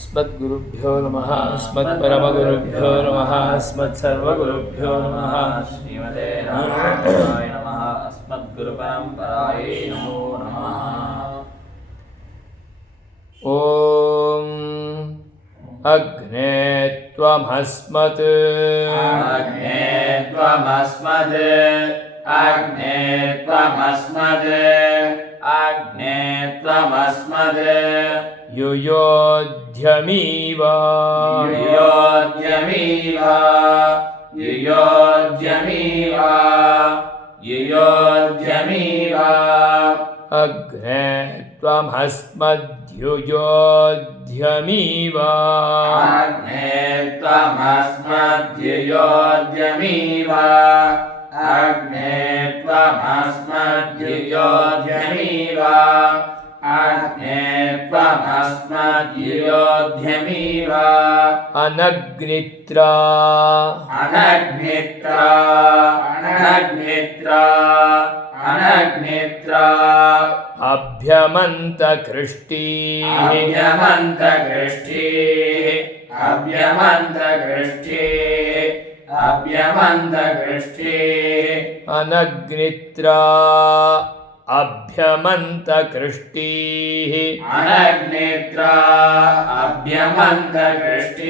अस्मद्गुरुभ्यो नमः अस्मत्परमगुरुभ्यो नमः अस्मत्सर्वगुरुभ्यो नमः श्रीमते रामानुजाय नमः अस्मद्गुरुपरम्परायै नमो नमः। ॐ अग्ने त्वमस्मत् अग्ने त्वमस्मद् अग्ने त्वमस्मद् अग्ने त्वमस्मद् युयोध्यमीव युयोध्यमीव युयोध्यमीव युयोध्यमीव अग्ने त्वमस्मद्युयोध्यमीव अग्ने त्वमस्मद्युयोध्यमीव अग्ने त्वमस्मद्युयोध्यमीव अग्ने त्वमस्मद्युयोध्यमीव अनग्नित्रा अनग्नित्रा अनग्नित्रा अनग्नित्रा अभ्यमन्तकृष्टिः अभ्यमन्तकृष्टिः अभ्यमन्तकृष्टिः अभ्यमन्तकृष्टिः अनग्नित्रा अभ्यमन्तकृष्टिः अनग्नित्रा अभ्यमन्तकृष्टिः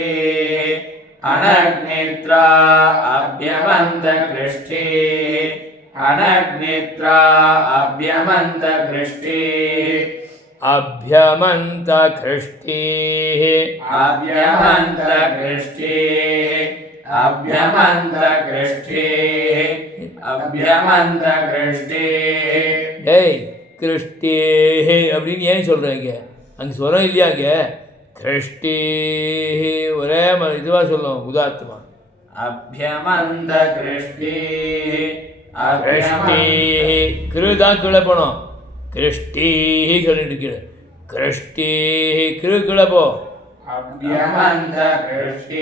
अनग्नित्रा अभ्यमन्तकृष्टिः अनग्नित्रा अभ्यमन्तकृष्टिः अभ्यमन्तकृष्टिः अभ्यमन्तकृष्टिः अभ्यमन्तकृष्टिः अभ्यमन्तकृष्टिः டேய் கிருஷ்டேஹே அப்படின்னு ஏன் சொல்கிறீங்க? அங்கே சொல்கிறோம் இல்லையாங்க? கிருஷ்டேஹே ஒரே இதுவாக சொல்லும் உதாத்தமா. अभ्यमन्तकृष्टिः கிருஷ்டேஹே கிரு தான் கீழே போனோம். கிருஷ்டேஹே சொல்லிட்டு கீழே கிருஷ்டேஹே கிரு கீழே போ. अभ्यमन्तकृष्टिः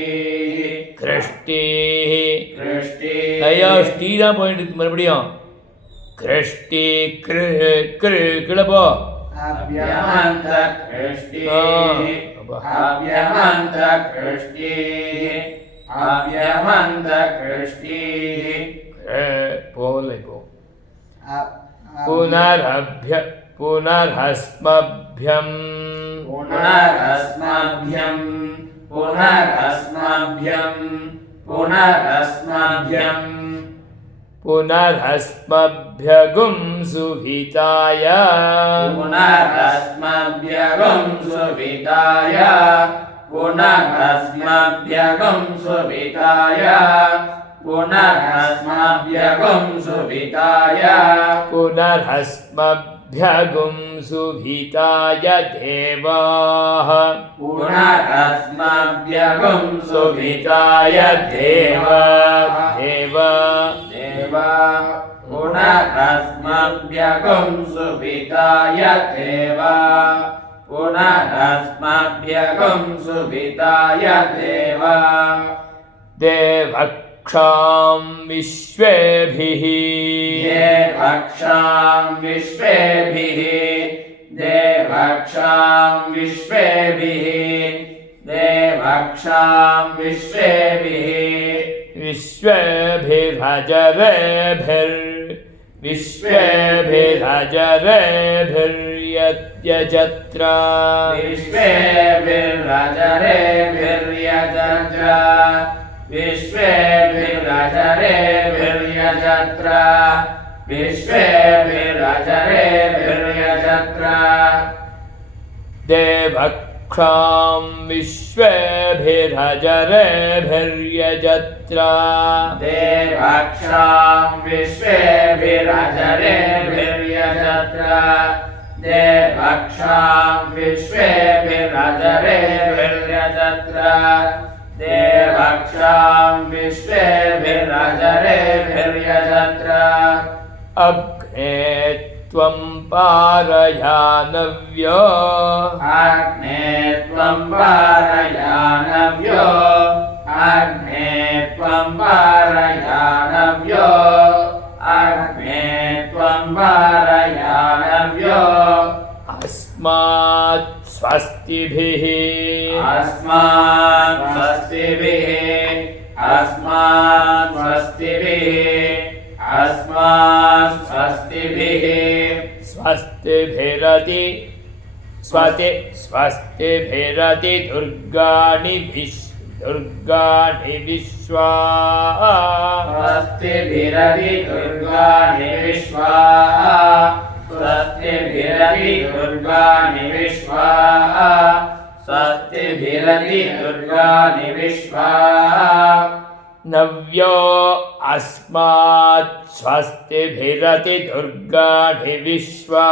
கிருஷ்டேஹே कृष्टिः ஐயா ஸ்ரீ தான் போயிட்டு இருக்கு மறுபடியும். கிருஷ்டி கிரு கிரு கீழே போ. अभ्यमन्तकृष्टिः अभ्यमन्तकृष्टिः अभ्यमन्तकृष्टिः போகல இப்போ. पुनरभ्य पुनरस्मभ्यं पुनरस्मभ्यं पुनरस्मभ्यं पुनरस्मभ्यं पुनरस्मभ्यगुं सुहिताय पुनरस्मभ्यगं सुविताय पुनरस्मभ्यगं सुविताय पुनरस्मभ्यगं सुविताय पुनरस्मभ्यगुं सुहिताय देवाः पुनरस्मभ्यगं सुहिताय देव देव देव पुनरस्मभ्यगं सुविताय देव पुनरस्मभ्यगं सुविताय देव देवक्षां विश्वेभिः देवक्षां विश्वेभिः देवक्षां विश्वेभिः देवक्षां विश्वेभिः विश्वेभिरजरेभिर्यजत्र विश्वेभिरजरेभिर्यजत्र विश्वेभिरजरेभिर्यजत्र विश्वेभिरजरेभिर्यजत्र देवक्षां विश्वेभिरजरेभिर्यजत्र देवक्षां विश्वेभिरजरेभिर्यजत्र देवक्षां विश्वेभिरजरेभिर्यजत्र देवक्षां विश्वेभिरजरेभिर्यजत्र अग्ने त्वं पारयानव्यो अग्ने त्वं पारयानव्यो अग्ने त्वं पारयानव्यो अग्ने त्वं पारयानव्यो अस्मात् स्वस्ति स्वस्तिभिः अस्मान् स्वस्तिभिः अस्मान् स्वस्तिभिः अस्मान् स्वस्तिभिः स्वस्तिभिरति स्वस्तिभिरति दुर्गाणि विश्वा स्वस्तिभिरति दुर्गाणि विश्वा स्वस्तिभिरति दुर्गाणि विश्वा स्वस्तिभिरति दुर्गाणि विश्वा नव्यो अस्मात् स्वस्तिभिरति दुर्गाणि विश्वा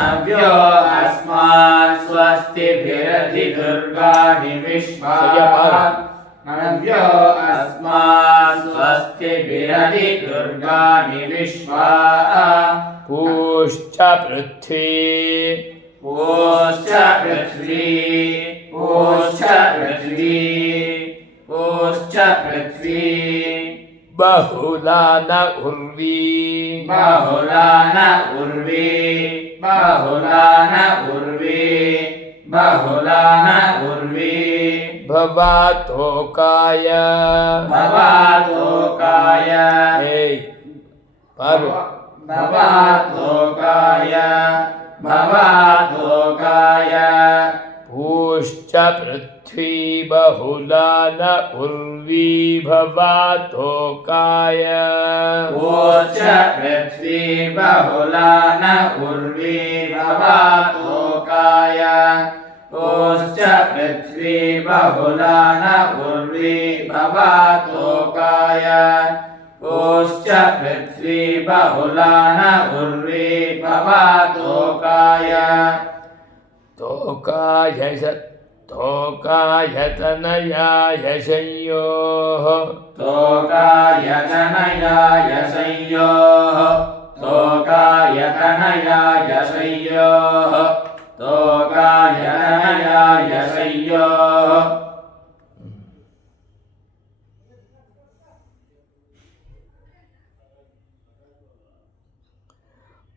नव्यो अस्मात् स्वस्तिभिरति दुर्गाणि विश्वा नव्यो अस्मात् स्वस्तिभिरति दुर्गाणि विश्वा पूश्च पृथ्वी पूश्च पृथ्वी पूश्च पृथ्वी पूश्च पृथ्वी बहुला न उर्वी बहुला न उर्वी बहुला न उर्वी बहुला न उर्वी भवातोकाय भवातोकाय भवातोकाय भवातोकाय पूश्च पृथ्वी बहुला न उर्वी भवातोकाय पूश्च पृथ्वी बहुला न उर्वी भवातोकाय पूश्च पृथ्वी बहुला न उर्वी भवातोकाय पूश्च पृथ्वी बहुला न उर्वी भवातोकाय तोकाय तनयाय संयोः तोकाय तनयाय संयोः तोकाय तनयाय संयोः तोकाय तनयाय संयोः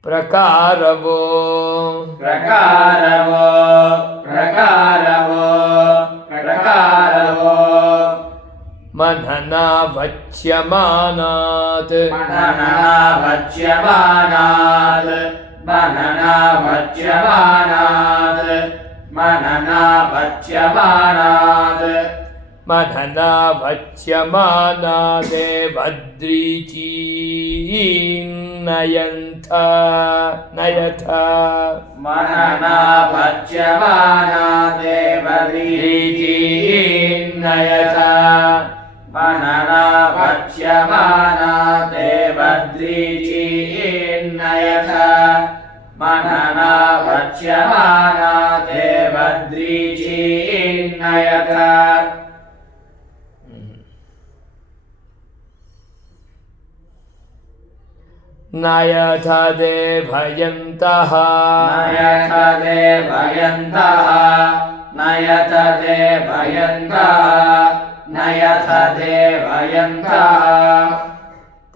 प्रकारवो प्रकारवो प्रकारवो प्रकारवो मननावच्यमानात् मननावच्यमानात् मननावच्यमानात् मननावच्यमानात् मननावच्यमानादे भद्रीचीन्नयन्थ नयथ मननावच्यमानादे भद्रीचीन्नयथ मननावच्यमानादे भद्रीचीन्नयथ मननावच्यमानादे भद्रीचीन्नयथ नयथ दे भयन्तः नयथ दे भयन्तः नयथ दे भयन्तः नयथ दे भयन्तः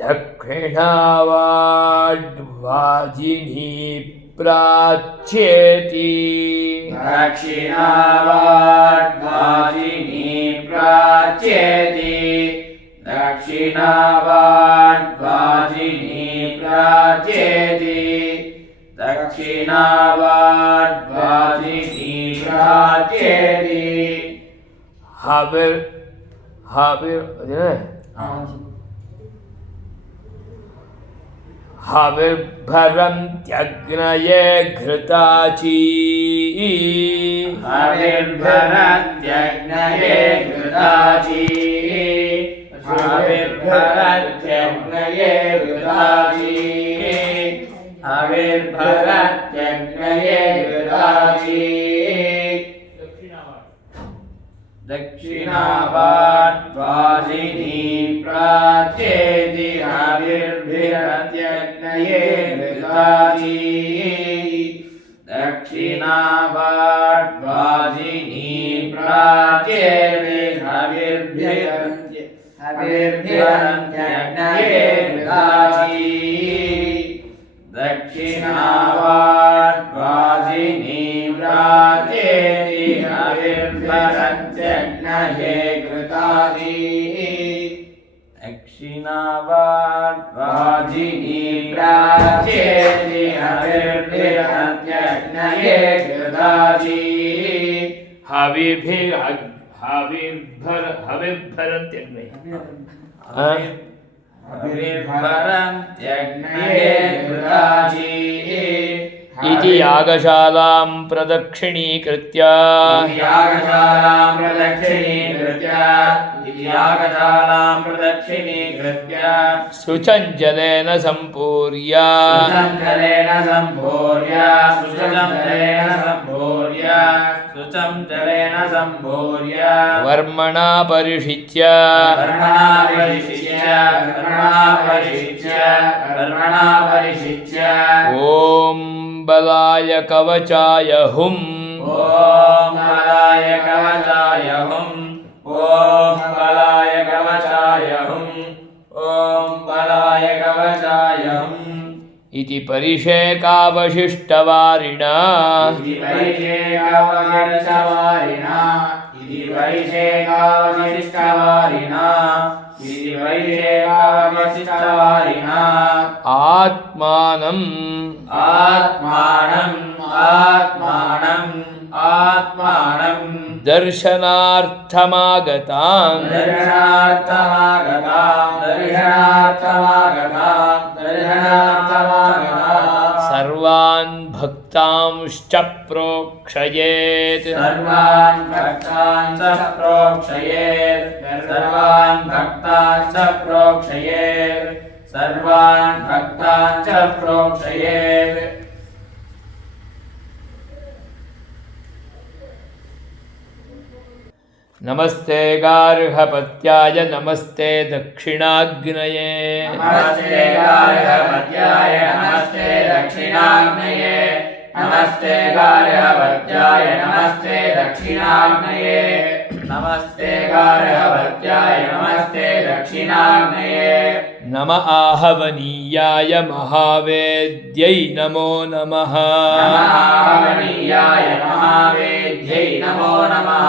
दक्षिणावाड्वाजिनी प्राच्येति दक्षिणावाड्वाजिनी प्राच्येति दक्षिणावाड्वाजिनी प्राच्येति दक्षिणावाड्वाजिनी प्राच्येति हविर्भरन्त्यग्नये घृताची हविर्भरन्त्यग्नये घृताची हविर्भरन्त्यग्नये घृताची हविर्भरन्त्यग्नये घृताची दक्षिणावाड्वाजिनी प्राच्येति हविर्भरन्त्यग्नये घृताची दक्षिणावाड्वाजिनी प्राच्येति हविर्भरन्त्यग्नये घृताची दक्षिणावाड्वाजिनी प्राच्येति प्राचेति हविर्भरत्यग्नये घृताजी दक्षिणावाजिनी प्राचेति हविर्भरत्यग्नये घृताजी हविर्भरत्यग्नये घृताजी इति यागशालां प्रदक्षिणीकृत्य शुचञ्जलेन सम्पूर्य वर्मणा परिषिच्य ॐ बलाय कवचाय हुम् ॐ बलाय कवचाय हुम् ॐ बलाय कवचाय हुम् ॐ बलाय कवचाय हुम् इति परिषेकावशिष्टवारिणा आत्मानं दर्शनार्थमागतां सर्वान् भक्तांश्च प्रोक्षयेत् नमस्ते गार्हपत्याय नमस्ते दक्षिणाग्नये नमस्ते गार्हपत्याय नमस्ते दक्षिणाग्नये नमस्ते गार्हपत्याय नमस्ते दक्षिणाग्नये नमस्ते गार्हपत्याय नमस्ते दक्षिणाग्नये नम आहवनीयाय महावेद्यै नमो नमः आहवनीयाय महावेद्यै नमो नमः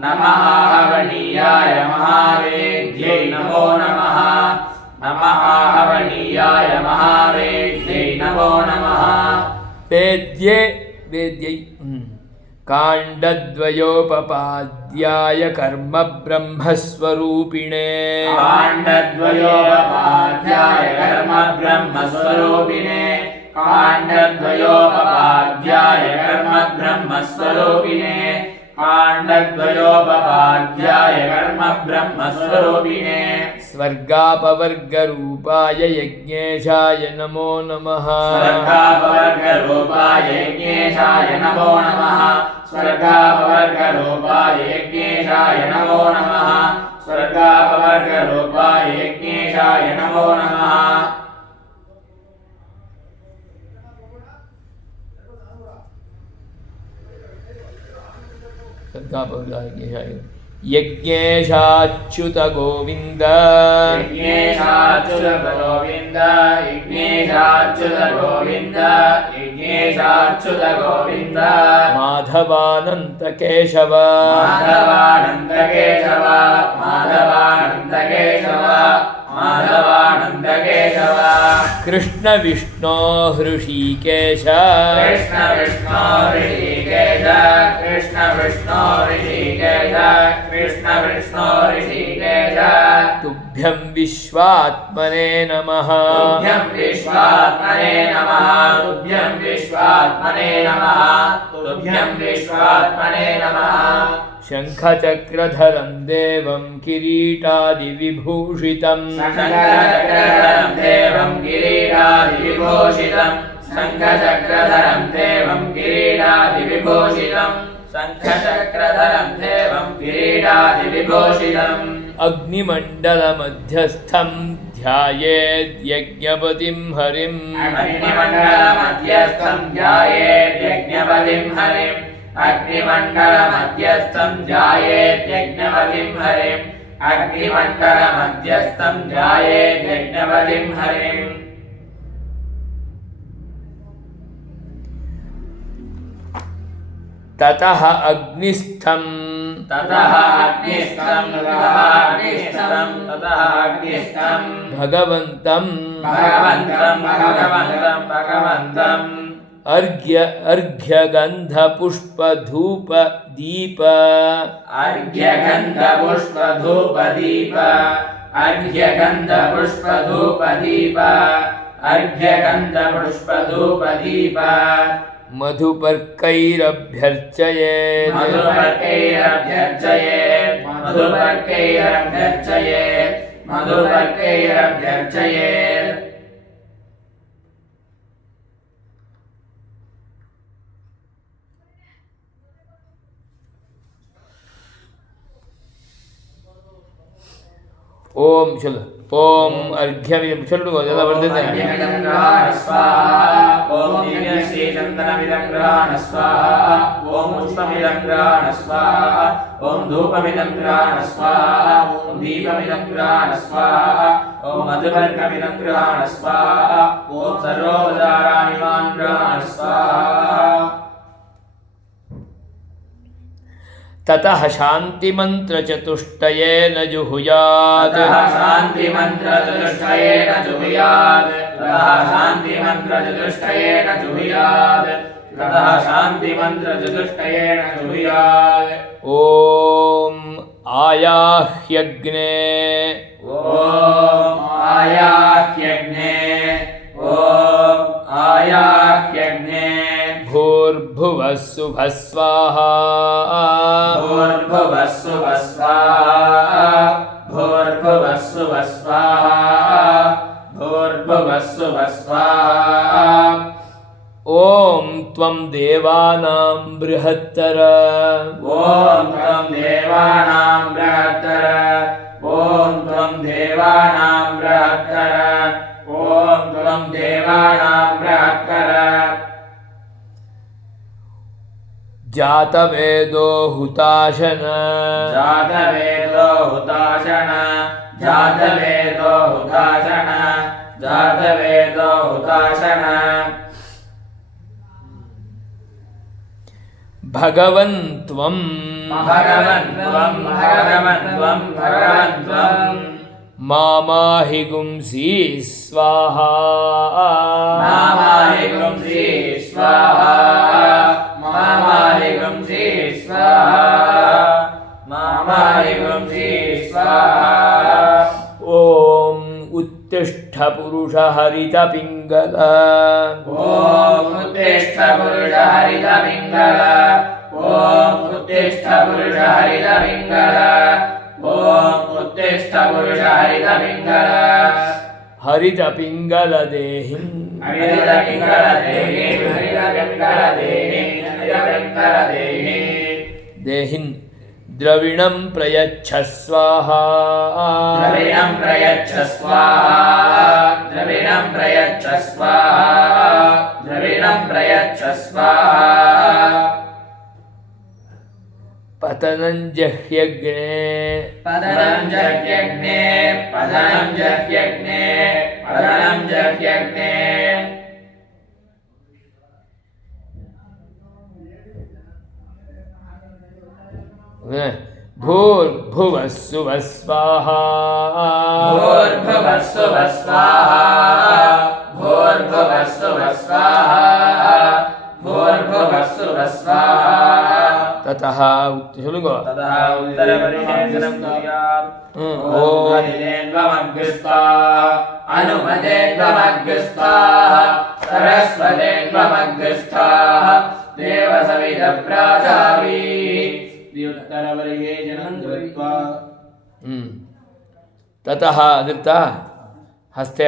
नमः आहवनीयाय महावेद्यै नमो नमः नमः आहवनीयाय महावेद्यै नमो नमः वेद्यै काण्डद्वयोपपाद्याय कर्म ब्रह्मस्वरूपिणे काण्डद्वयोपपाद्याय कर्म ब्रह्मस्वरूपिणे काण्डद्वयोपपाद्याय कर्म ब्रह्मस्वरूपिणे काण्डद्वयोपपाद्याय कर्म ब्रह्मस्वरूपिणे स्वर्गापवर्गरूपाय यज्ञेशाय नमो नमः स्वर्गापवर्गरूपाय यज्ञेशाय नमो नमः स्वर्गापवर्गरूपाय यज्ञेशाय नमो नमः स्वर्गापवर्गरूपाय यज्ञेशाय नमो नमः यज्ञेशाच्युत गोविन्द यज्ञेशाच्युत गोविन्द यज्ञेशाच्युत गोविन्द यज्ञेशाच्युत गोविन्द माधवानन्त केशव माधवानन्द केशव माधवानन्द केशव माधवानन्द केशव कृष्ण विष्णो हृषीकेश कृष्ण विष्णो ऋषिकेश कृष्ण विष्णो ऋषिकेश कृष्ण विष्णो ऋषिकेश तुभ्यं विश्वात्मने नमः तुभ्यं विश्वात्मने नमः तुभ्यं विश्वात्मने नमः तुभ्यं विश्वात्मने नमः शङ्खचक्रधरं देवं किरीटादिविभूषितं शङ्खचक्रधरं देवं किरीटादिविभूषितं शङ्खचक्रधरं देवं किरीटादिविभूषितं शङ्खचक्रधरं देवं किरीटादिविभूषितम् अग्निमण्डलमध्यस्थं ध्यायेद्यज्ञपतिं हरिम् अग्निमण्डलमध्यस्थं ध्यायेद्यज्ञपतिं हरिम् अग्निमण्डलमध्यस्थं ध्यायेद्यज्ञपतिं हरिम् अग्निमण्डलमध्यस्थं ध्यायेद्यज्ञपतिं हरिम् ततः अग्निस्थं ततः अग्निस्थं ततः अग्निस्थं ततः अग्निस्थं भगवन्तं भगवन्तम् अर्घ्यगन्धपुष्पधूपदीप अर्घ्यगन्धपुष्पधूपदीप अर्घ्यगन्धपुष्पधूपदीप अर्घ्यगन्धपुष्पधूपदीप मधुपर्कैरभ्यर्चयेत् मधुपर्कैरभ्यर्चयेत् मधुपर्कैरभ्यर्चयेत् मधुपर्कैरभ्यर्चयेत् ओम चलो ओम अर्घ्यमिदं चलो ಎಲ್ಲ ಬರ್ತಿದೆ ओम दिव्यश्रीचन्दनमिदं ग्रहाण स्वाहा ओम पुष्पमिदं ग्रहाण स्वाहा ओम धूपमिदं ग्रहाण स्वाहा ओम दीपमिदं ग्रहाण स्वाहा ओम मधुपर्कमिदं ग्रहाण स्वाहा ओम सर्वोपचाराणिमान् ग्रहाण स्वाहा ततः शान्तिमन्त्रचतुष्टयेन जुहुयात् ततः शान्तिमन्त्रचतुष्टयेन जुहुयात् ततः शान्तिमन्त्रचतुष्टयेन जुहुयात् ततः शान्तिमन्त्रचतुष्टयेन जुहुयात् ॐ आयाह्यग्ने ॐ आयाह्यग्ने ॐ आयाह्यग्ने भूर्भुवः सुभः स्वाहा भूर्भुवः सुवः स्वाहा भूर्भुवः सुवः स्वाहा भूर्भुवः सुवः स्वाहा ॐ त्वं देवानां बृहत्तर ॐ त्वं देवानां बृहत्तर ॐ त्वं देवानां बृहत्तर ॐ त्वं देवानां बृहत्तर जातवेदो हुताशन जातवेदो हुताशन जातवेदो हुताशन जातवेदो हुताशन भगवन् त्वं भगवन्त्वं भगवन्त्वं भगवन्त्वं मामाहि गुंसि स्वाहा मामाहि गुंसि स्वाहा मामाहि गुंसि स्वाहा मामाहि गुंसि स्वाहा ॐ उत्तिष्ठ पुरुष हरितपिङ्गल ॐ उत्तिष्ठ पुरुष हरितपिङ्गल ॐ उत्तिष्ठ पुरुष हरितपिङ्गल ॐ उत्तिष्ठ पुरुष हरितपिङ्गल हरितपिङ्गल देहि हरितपिङ्गल देहि हरितपिङ्गल देहि हरितपिङ्गल देहि देहिन् द्रविणं प्रयच्छ स्वाहा द्रविणं प्रयच्छ स्वाहा द्रविणं प्रयच्छ स्वाहा द्रविणं प्रयच्छ स्वाहा पतनं जह्यग्ने पदनं जह्यग्ने पदनं जह्यग्ने पदनं जह्यग्ने भूर्भुवः सुवः स्वाहा भूर्भुवः सुवः स्वाहा भूर्भुवः सुवः स्वाहा भूर्भुवः सुवः स्वाहा ततः चलो ततः उत्तरपरिषेचनं कुर्यात् ॐ हरितेन्वमग्रस्ताः अनुमतेन्वमग्रस्ताः सरस्वतेन्वमग्रस्ताः देवसविदप्रासावीः उत्तरपरिषेचनं कृत्वा ततः ಅದೃತ ಹಸ್ತೆ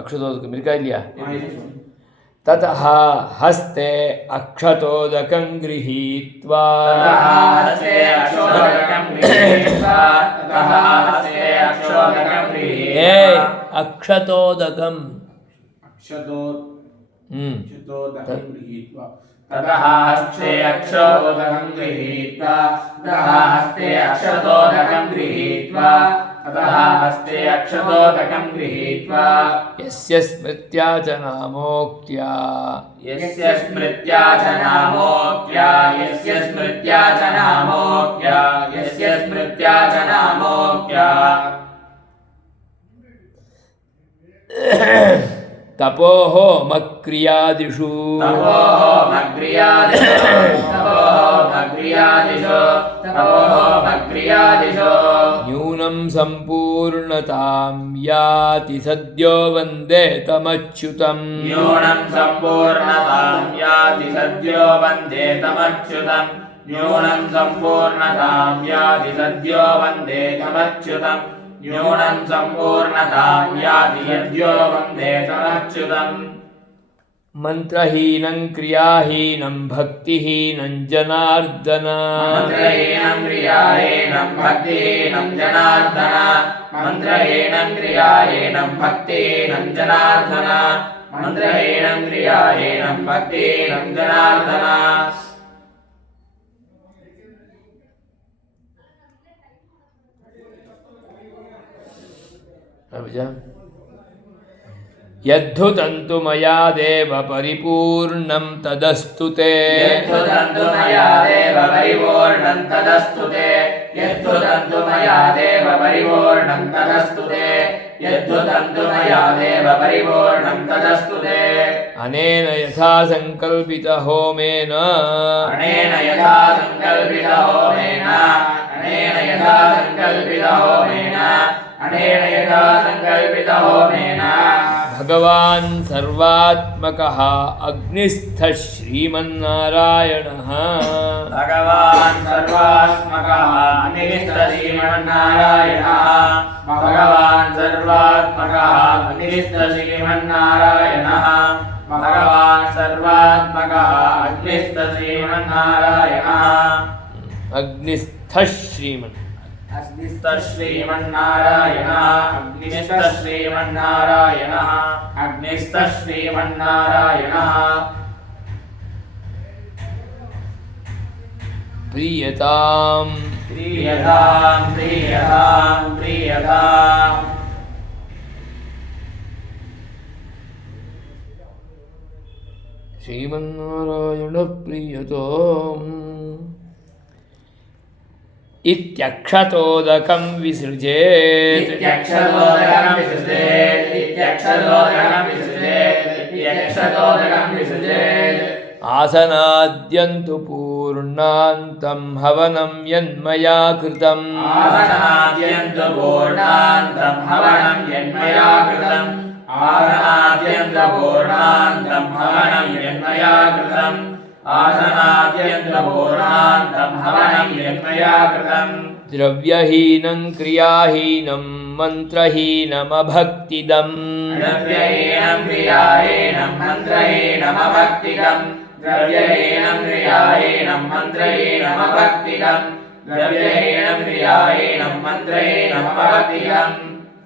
ಅಕ್ಷತೋದಕ ಮಿರ್ಕಾ ಇದೆಯಾ ततः हस्ते अक्षतोदकं गृहीत्वा ततः हस्ते अक्षोदकं गृहीत्वा ततः हस्ते अक्षोदकं गृहीत्वा अक्षतोदकं अक्षतोदकं गृहीत्वा ततः हस्ते अक्षतोदकं गृहीत्वा ततः हस्ते अक्षतोदकं गृहीत्वा ततः हस्ते अक्षतोदकं गृहीत्वा यस्य स्मृत्या च नामोक्त्या यस्य स्मृत्या च नामोक्त्या यस्य स्मृत्या च नामोक्त्या यस्य स्मृत्या च नामोक्त्या तपोः मक्रियादिषु न्यूनं सम्पूर्णतां याति सद्यो वन्दे तमच्युतम् न्यूनं सम्पूर्णतां याति सद्यो वन्दे तमच्युतम् न्यूनं सम्पूर्णतां याति सद्यो वन्दे तमच्युतम् न्यूनं सम्पूर्णतां याति सद्यो वन्दे तमच्युतम् मन्त्रहीनं क्रियाहीनं भक्तिहीनं जनार्दन मन्त्रहीनं क्रियाहीनं भक्तिहीनं जनार्दन मन्त्रहीनं क्रियाहीनं भक्तिहीनं जनार्दन मन्त्रहीनं क्रियाहीनं भक्तिहीनं जनार्दन यद्धुतन्तु मया देव परिपूर्णं तदस्तु ते यद्धुतन्तु मया देव परिपूर्णं तदस्तु ते यद्धुतन्तु मया देव परिपूर्णं तदस्तु ते यद्धुतन्तु मया देव परिपूर्णं तदस्तु ते अनेन यथा संकल्पितहोमेन अनेन यथा संकल्पितहोमेन अनेन यथा संकल्पितहोमेन अनेन यथा संकल्पितहोमेन भगवान् सर्वात्मकः अग्निस्थः श्रीमन्नारायणः भगवान् सर्वात्मकः अग्निस्थः श्रीमन्नारायणः भगवान् सर्वात्मकः अग्निस्थः श्रीमन्नारायणः भगवान् सर्वात्मकः अग्निस्थः श्रीमन्नारायणः अग्निस्थः श्रीमन् अग्निस्थः श्रीमन्नारायणः अग्निस्थः श्रीमन्नारायणः अग्निस्थः श्रीमन्नारायणः प्रीयतां प्रीयतां प्रीयतां प्रीयताम् श्रीमन्नारायण प्रीयताम् इत्यक्षतोदकं विसृजेत् इत्यक्षतोदकं विसृजेत् इत्यक्षतोदकं विसृजेत् इत्यक्षतोदकं विसृजेत् आसनाद्यन्तु पूर्णान्तं हवनं यन्मया कृतम् आसनाद्यन्तु पूर्णान्तं हवनं यन्मया कृतम् आसनाद्यन्तु पूर्णान्तं हवनं यन्मया कृतम् आसनाद्यन्तु पूर्णान्तं हवनं यन्मया कृतम् द्रव्यहीनं क्रियाहीनं मन्त्रहीनमभक्तिदम् द्रव्यहीनं क्रियाहीनं मन्त्रहीनमभक्तिकम् द्रव्यहीनं क्रियाहीनं मन्त्रहीनमभक्तिकम् द्रव्यहीनं क्रियाहीनं मन्त्रहीनमभक्तिकम्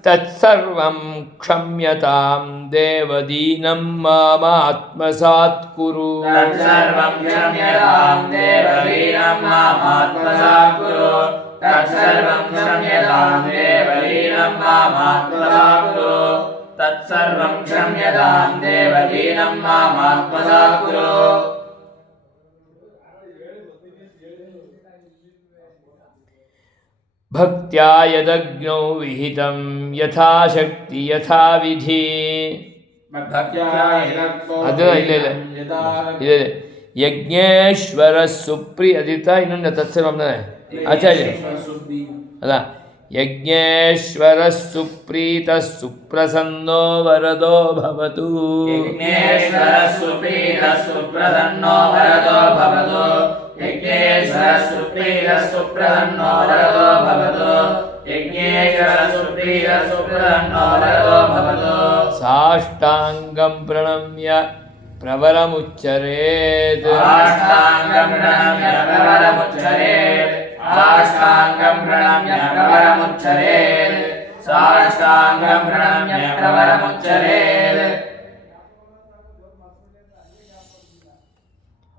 तत्सर्वं क्षम्यतां देवदीनं मामात्मसात् कुरु तत्सर्वं क्षम्यतां देवदीनं मामात्मसात् कुरु तत्सर्वं क्षम्यतां देवदीनं मामात्मसात् कुरु तत्सर्वं क्षम्यतां देवदीनं मामात्मसात् कुरु भक्त्या यदग्नौ विहितं यथाशक्ति यथाविधि ಅದು ಇದೆ ಯಜ್ಞೇಶ್ವರ ಸುಪ್ರಿಯದಿತ ಇನ್ನೊಂದು ತತ್ಸರ್ವಂ ಆಚಾರ್ಯ ಅಲ್ಲ ಯಜ್ಞೇಶ್ವರ ಸುಪ್ರೀತ ಸುಪ್ರಸನ್ನೋ ವರದೋ ಭವತು ಯಜ್ಞೇಶ್ವರ ಸುಪ್ರೀತ ಸುಪ್ರಸನ್ನೋ ವರದೋ ಭವತು ಯಜ್ಞೇಶ್ವರ ಸುಪ್ರೀತ ಸುಪ್ರಸನ್ನೋ ವರದೋ ಭವತು ಯಜ್ಞೇಶ್ವರ ಸುಪ್ರೀತ ಸುಪ್ರಸನ್ನೋ ವರದೋ ಭವತು ಸಾಷ್ಟಾಂಗಂ ಪ್ರಣಮ್ಯ ಪ್ರವರಮುಚ್ಚರೇತ್ ಸಾಷ್ಟಾಂಗಂ ಪ್ರಣಮ್ಯ ಪ್ರವರಮುಚ್ಚರೇತ್ ಸಾಷ್ಟಾಂಗಂ ಪ್ರಣಮ್ಯ ಪ್ರವರಮುಚ್ಚರೇತ್ ಸಾಷ್ಟಾಂಗಂ ಪ್ರಣಮ್ಯ ಪ್ರವರಮುಚ್ಚರೇತ್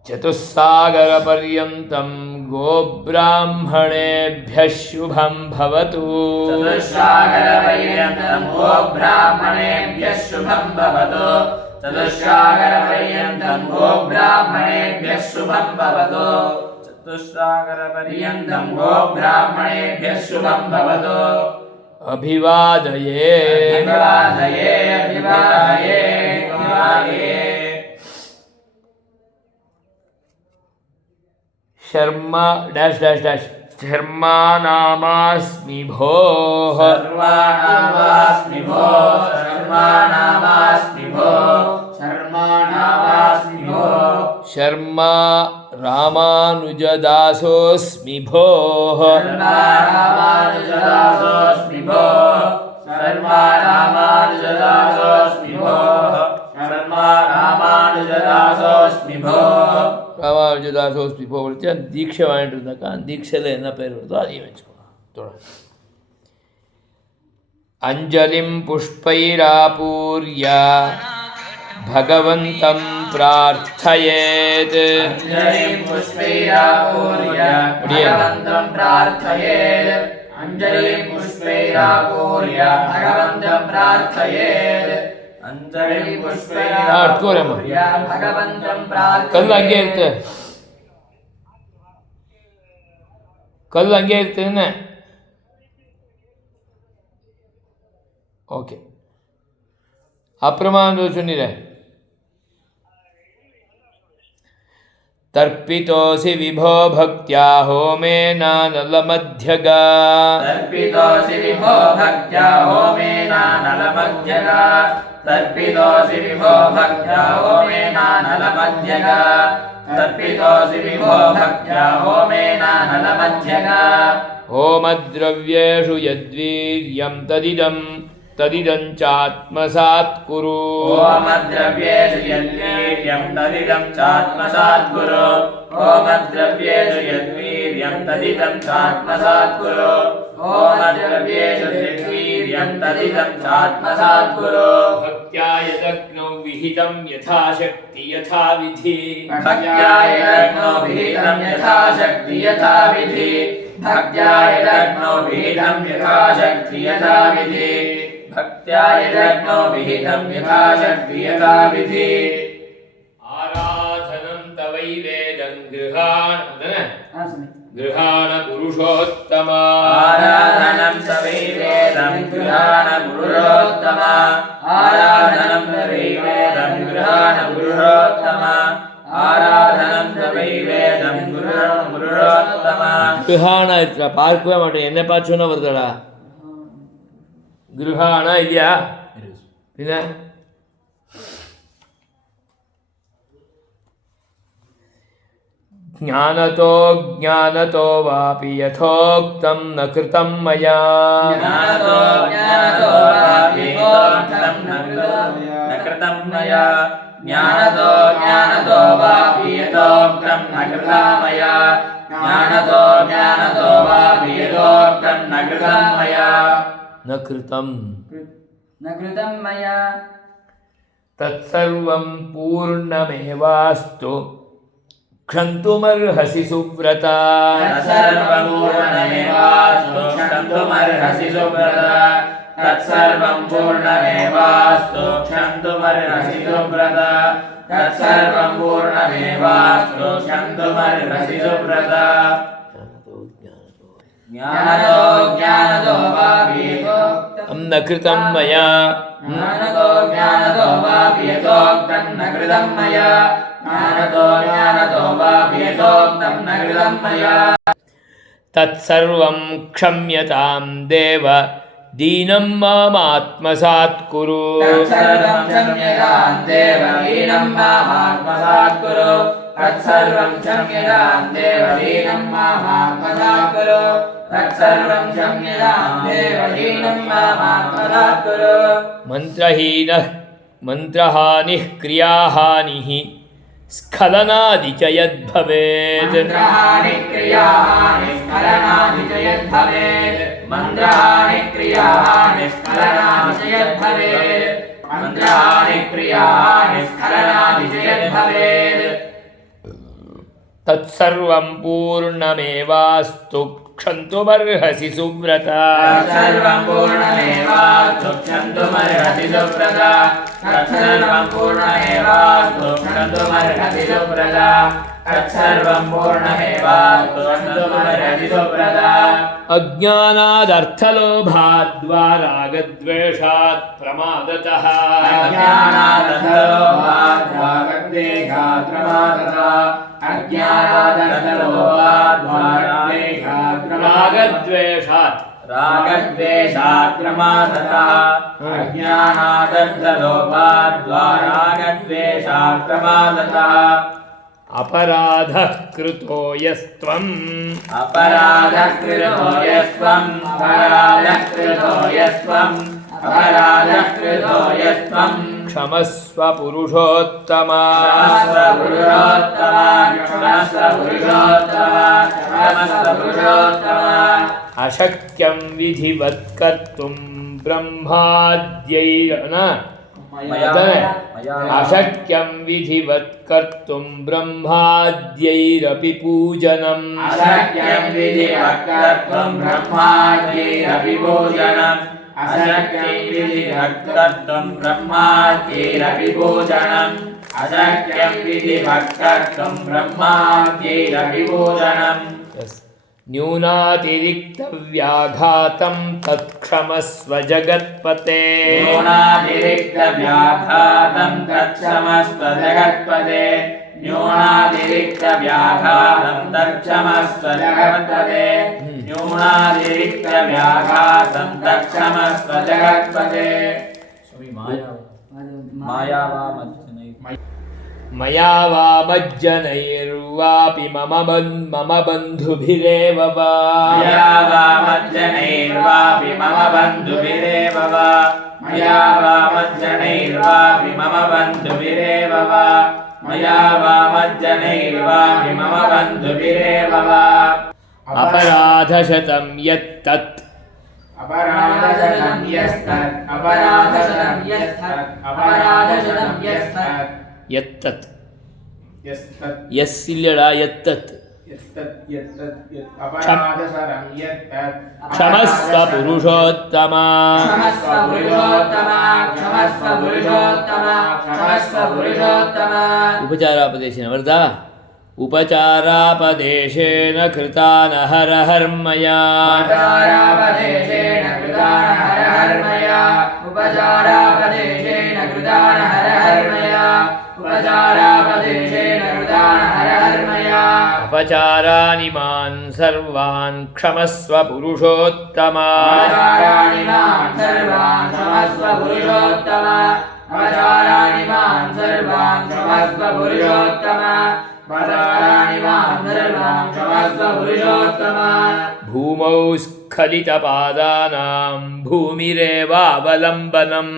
चतुस्सागरपर्यन्तं गोब्राह्मणेभ्यः शुभं भवतु चतुस्सागरपर्यन्तं गोब्राह्मणेभ्यः शुभं भवतु चतुस्सागरपर्यन्तं गोब्राह्मणेभ्यः शुभं भवतु चतुस्सागरपर्यन्तं गोब्राह्मणेभ्यः शुभं भवतु अभिवादये अभिवादये अभिवादये अभिवादये Sharma dash dash dash Sharma नामास्मि भोः सर्वानामास्मि भोः सर्वानामास्मि भोः सर्वानामास्मि भोः शर्मा रामानुजदासोऽस्मि भोः सर्वारामानुजदासोऽस्मि भोः सर्वारामानुजदासोऽस्मि भोः सर्वारामानुजदासोऽस्मि भोः रामानुजदासोऽस्मि भोः விളിச்சா தீட்சை வாங்கிட்டு இருந்தாக்கா தீட்சையில் என்ன பேர் வருதோ அதையும் வச்சுக்கோங்க தொடர்ந்து அஞ்சலிம் புஷ்பைராபூர்ய भगवन्तं प्रार्थयेत् अंजलिं पुष्पैरापूर्य भगवन्तं प्रार्थयेत् अंजलिं पुष्पैरापूर्य भगवन्तं प्रार्थयेत् अंजलिं पुष्पैरापूर्य भगवन्तं कल्ल हंगे प्रार्थयेत् इರುತ್ತೆ कल्ल हंगे ಇರ್ತೇನೆ ಓಕೆ ಅಪ್ರಮಾಣ ಸುನ್ನಿರೆ तर्पितोऽसि विभो भक्त्या होमेनानलमध्यगा तर्पितोऽसि विभो भक्त्या होमेनानलमध्यगा तर्पितोऽसि विभो भक्त्या होमेनानलमध्यगा तर्पितोऽसि विभो भक्त्या होमेनानलमध्यगा होमद्रव्येषु यद्वीर्यं तदिदं चात्मसात् कुरु होमद्रव्येषु यद्वीर्यं तदिदं चात्मसात् कुरु होमद्रव्येषु यद्वीर्यं तदिदं चात्मसात् कुरु होमद्रव्येषु यद्वीर्यं तदिदं चात्मसात् कुरु भक्त्या यदग्नौ विहितं यथाशक्ति यथाविधि भक्त्या यदग्नौ विहितं यथाशक्ति यथाविधि भक्त्या यदग्नौ विहितं यथाशक्ति यथाविधि भक्त्या यदग्नौ विहितं यथाशक्ति यथाविधि आराधनं तवैवेदं गृहाण पुरुषोत्तम आराधनं तवैवेदं गृहाण पुरुषोत्तम आराधनं तवैवेदं गृहाण पुरुषोत्तम आराधनं तवैवेदं गृहाण पुरुषोत्तम ಗೃಹಾಣ ಇರ್ತೀರ ಪಾರ್ಕವೇ ಮಾಡಿ ಎಣ್ಣೆ ಪಾಚುನ ಬರ್ತಾಳ ಗೃಹಾಣ ಇದೆಯಾ ಇಲ್ಲ ज्ञानतो वापि यथोक्तं न कृतं मया ज्ञानतो वापि यथोक्तं न कृतं मया ज्ञानतो वापि यथोक्तं न कृतं मया ज्ञानतो वापि यथोक्तं न कृतं मया न कृतं मया तत्सर्वं पूर्णमेवास्तु क्षन्तुमर्हसि सुव्रता तत्सर्वं पूर्णमेवास्तु क्षन्तुमर्हसि सुव्रता तत्सर्वं पूर्णमेवास्तु क्षन्तुमर्हसि सुव्रता तत्सर्वं पूर्णमेवास्तु क्षन्तुमर्हसि सुव्रता ज्ञानतो वापि यथोक्तं न कृतं मया ज्ञानतो वापि यथोक्तं न कृतं मया ज्ञानतो वापि यथोक्तं न कृतं मया तत्सर्वं क्षम्यतां देव दीनं मामात्मसात् कुरु तत्सर्वं क्षम्यतां देव दीनं मामात्मसात् कुरु तत्सर्वं क्षम्यतां देव दीनं मामात्मसात् कुरु तत्सर्वं क्षम्यतां देव दीनं मामात्मसात् कुरु मन्त्रहानिः क्रियाहानिः स्खलनादि च यद्भवेत् मन्त्रहानिः क्रियाहानिः स्खलनादि च यद्भवेत् मन्त्रहानिः क्रियाहानिः स्खलनादि च यद्भवेत् मन्त्रहानिः क्रियाहानिः स्खलनादि च यद्भवेत् ತತ್ಸರ್ವಂ ಪೂರ್ಣಮೇವಾಸ್ತು ಕ್ಷಂತುಮರ್ಹಸಿ ಸುವ್ರತ ತತ್ಸರ್ವಂ ಪೂರ್ಣಮೇವಾಸ್ತು ಕ್ಷಂತುಮರ್ಹಸಿ ಸುವ್ರತ ತತ್ಸರ್ವಂ ಪೂರ್ಣಮೇವಾಸ್ತು ಕ್ಷಂತುಮರ್ಹಸಿ ಸುವ್ರತ ತತ್ಸರ್ವಂ ಪೂರ್ಣಮೇವಾಸ್ತು ಕ್ಷಂತುಮರ್ಹಸಿ ಸುವ್ರತ ಅಜ್ಞಾನಾದರ್ಥಲೋಭಾದ್ವಾ ರಾಗದ್ವೇಷಾತ್ ಪ್ರಮಾದತಃ ಅಜ್ಞಾನಾದರ್ಥಲೋಭಾತ್ ರಾಗದ್ವೇಷಾತ್ ಪ್ರಮಾದತಃ ಅಜ್ಞಾನಾದರ್ಥಲೋಭಾತ್ ರಾಗದ್ವೇಷಾತ್ ರಾಗದ್ವೇಷಾತ್ ರಾಗದ್ವೇಷಾತ್ ಪ್ರಮಾದತಃ ಅಜ್ಞಾನಾದರ್ಥಲೋಭಾತ್ ರಾಗದ್ವೇಷಾತ್ ಪ್ರಮಾದತಃ ಅಪರಾಧಃ ಕೃತೋ ಯಸ್ತ್ವಂ ಅಪರಾಧಃ ಕೃತೋ ಯಸ್ತ್ವಂ ಅಪರಾಧಃ ಕೃತೋ ಯಸ್ತ್ವಂ ಅಪರಾಧಃ ಕೃತೋ ಯಸ್ತ್ವಂ ಕ್ಷಮಸ್ವ ಪುರುಷೋತ್ತಮ ಕ್ಷಮಸ್ವ ಪುರುಷೋತ್ತಮ ಕ್ಷಮಸ್ವ ಪುರುಷೋತ್ತಮ ಕ್ಷಮಸ್ವ ಪುರುಷೋತ್ತಮ ಅಶಕ್ಯಂ ವಿಧಿವತ್ ಕರ್ತುಂ ಬ್ರಹ್ಮಾದ್ಯೈರನ ಅಶಕ್ಯಂ ವಿಧಿವತ್ ಕರ್ತುಂ ಬ್ರಹ್ಮಾದ್ಯೈರಪಿ ಪೂಜನಂ ಅಶಕ್ಯಂ ವಿಧಿವತ್ ಕರ್ತುಂ ಬ್ರಹ್ಮಾದ್ಯೈರಪಿ ಪೂಜನಂ ಅಶಕ್ಯಂ ವಿಧಿವತ್ ಕರ್ತುಂ ಬ್ರಹ್ಮಾದ್ಯೈರಪಿ ಪೂಜನಂ ಅಶಕ್ಯಂ ವಿಧಿವತ್ ಕರ್ತುಂ ಬ್ರಹ್ಮಾದ್ಯೈರಪಿ ಪೂಜನಂ ನ್ಯೂನಾತಿರಿಕ್ತವ್ಯಾಘಾತಂ ತತ್ಕ್ಷಮಸ್ವ ಜಗತ್ಪತೆ ನ್ಯೂನಾತಿರಿಕ್ತವ್ಯಾಘಾತಂ ತತ್ಕ್ಷಮಸ್ವ ಜಗತ್ಪತೆ ನ್ಯೂನಾತಿರಿಕ್ತವ್ಯಾಘಾತಂ ತತ್ಕ್ಷಮಸ್ವ ಜಗತ್ಪತೆ ನ್ಯೂನಾತಿರಿಕ್ತವ್ಯಾಘಾತಂ ತತ್ಕ್ಷಮಸ್ವ ಜಗತ್ಪತೆ ಮಯಾ ವಾ ಮಜ್ಜನೈರ್ವಾಪಿ ಮಮ ಬಂಧುಭಿರೇವ ವಾ ಮಯಾ ವಾ ಮಜ್ಜನೈರ್ವಾಪಿ ಮಮ ಬಂಧುಭಿರೇವ ವಾ ಮಯಾ ವಾ ಮಜ್ಜನೈರ್ವಾಪಿ ಮಮ ಬಂಧುಭಿರೇವ ವಾ ಮಯಾ ವಾ ಮಜ್ಜನೈರ್ವಾಪಿ ಮಮ ಬಂಧುಭಿರೇವ ವಾ ಅಪರಾಧಶತಂ ಯತ್ತತ್ ಅಪರಾಧಶತಂ ಯಸ್ತತ್ ಅಪರಾಧಶತಂ ಯಸ್ತತ್ ಅಪರಾಧಶತಂ ಯಸ್ತತ್ ಯತ್ತತ್ ಯಸ್ತತ್ ಯಸ್ಸಿಲ್ಲಳ ಯತ್ತತ್ ಯತ್ತತ್ ಯತ್ತತ್ ಅಪರಾಧಶತಂ ಯತ್ತತ್ ಕ್ಷಮಸ್ವ ಪುರುಷೋತ್ತಮ ಕ್ಷಮಸ್ವ ಪುರುಷೋತ್ತಮ ಕ್ಷಮಸ್ವ ಪುರುಷೋತ್ತಮ ಕ್ಷಮಸ್ವ ಪುರುಷೋತ್ತಮ ಉಪಚಾರಾಪದೇಶೇನ ವರ್ಧಾ ಉಪಚಾರಾಪದೇಶೇನ ಕೃತಾನ ಹರಹರ್ಮಯಾ ಉಪಚಾರಾಪದೇಶೇನ ಕೃತಾನ ಹರಹರ್ಮಯಾ ಉಪಚಾರಾಪದೇಶೇನ ಕೃತಾನ ಹರಹರ್ಮಯಾ ಉಪಚಾರಾಪದೇಶೇನ ಕೃತಾನ ಹರಹರ್ಮಯಾ ಅಪಚಾರಾನಿ ಮಾನ್ ಸರ್ವಾನ್ ಕ್ಷಮಸ್ವ ಪುರುಷೋತ್ತಮ ಅಪಚಾರಾಣಿ ಮಾಂ ಸರ್ವಾನ್ ಕ್ಷಮಸ್ವ ಪುರುಷೋತ್ತಮ ಅಪಚಾರಾಣಿ ಮಾಂ ಸರ್ವಾನ್ ಕ್ಷಮಸ್ವ ಪುರುಷೋತ್ತಮ ಅಪಚಾರಾಣಿ ಮಾಂ ಸರ್ವಾನ್ ಕ್ಷಮಸ್ವ ಪುರುಷೋತ್ತಮ ಭೂಮೌ ಸ್ಖಲಿತಪಾದಾನಾಂ ಭೂಮಿರೇವಾವಲಂಬನಂ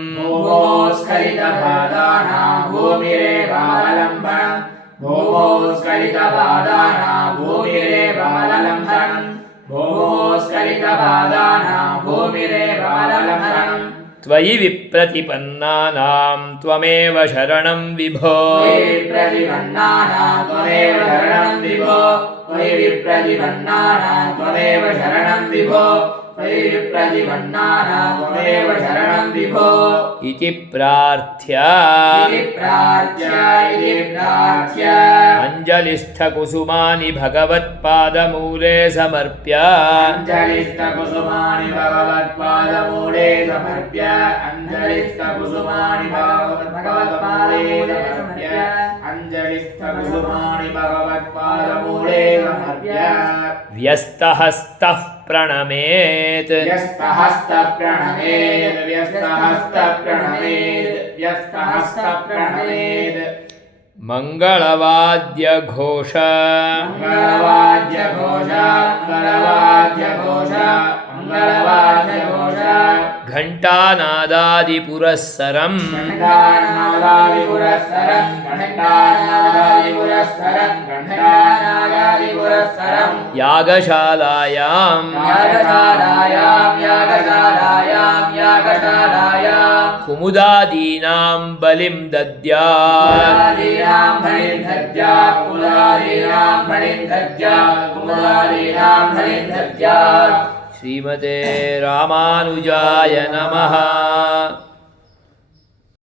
ಭೂಮೋಸ್ಖಲಿತಪಾದಾನಾಂ ಭೂಮಿರೇವಾವಲಂಬನಂ ಭೂಮೋಸ್ಖಲಿತಪಾದಾನಾಂ ಭೂಮಿರೇವಾವಲಂಬನಂ ಭೂಮೋಸ್ಖಲಿತಪಾದಾನಾಂ ಭೂಮಿರೇವಾವಲಂಬನಂ ತ್ವಯಿ ವಿಪ್ರತಿಪನ್ನಾನಾಂ ತ್ವಮೇವ ಶರಣಂ ವಿಭೋ ತ್ವಯಿ ವಿಪ್ರತಿಪನ್ನಾನಾಂ ತ್ವಮೇವ ಶರಣಂ ವಿಭೋ ತ್ವಯಿ ವಿಪ್ರತಿಪನ್ನಾನಾಂ ತ್ವಮೇವ ಶರಣಂ ವಿಭೋ ತ್ವಯಿ ವಿಪ್ರತಿಪನ್ನಾನಾಂ ತ್ವಮೇವ ಶರಣಂ ವಿಭೋ ಇತಿ ಪ್ರಾರ್ಥ್ಯ ಇತಿ ಪ್ರಾರ್ಥ್ಯ ಇತಿ ಪ್ರಾರ್ಥ್ಯ ಅಂಜಲಿಸ್ಥ ಕುಸುಮಾನಿ ಭಗವತ್ಪಾದಮೂಲೆ ಸಮರ್ಪ್ಯ ಅಂಜಲಿಸ್ಥ ಕುಸುಮಾನಿ ಭಗವತ್ಪಾದಮೂಲೆ ಸಮರ್ಪ್ಯ ಅಂಜಲಿಸ್ಥ ಕುಸುಮಾನಿ ಭಗವತ್ಪಾದಮೂಲೆ ಸಮರ್ಪ್ಯ ಅಂಜಲಿಸ್ಥ ಕುಸುಮಾನಿ ಭಗವತ್ಪಾದಮೂಲೆ ಸಮರ್ಪ್ಯ ವ್ಯಸ್ತಹಸ್ತಃ ಪ್ರಣಮೇತ್ ವ್ಯಸ್ತಹಸ್ತ ಪ್ರಣಮೇತ್ ವ್ಯಸ್ತಹಸ್ತ ಪ್ರಣಮೇತ್ ವ್ಯಸ್ತಹಸ್ತ ಪ್ರಣಮೇತ್ ಮಂಗಳವಾದ್ಯ ಘೋಷ ಮಂಗಳವಾದ್ಯ ಘೋಷ ಮಂಗಳವಾದ್ಯ ಘೋಷ ಮಂಗಳವಾದ್ಯ ಘೋಷ ಘಂಟಾನಾದಾದಿ ಪುರಸ್ಸರಂ ಘಂಟಾನಾದಾದಿ ಪುರಸ್ಸರಂ ಘಂಟಾನಾದಾದಿ ಪುರಸ್ಸರಂ पुरस्सरं गण्डयानायादिपुरस्सरं यागशालायां कुमुदादीनां बलिं दद्यात् श्रीमते रामानुजाय नमः।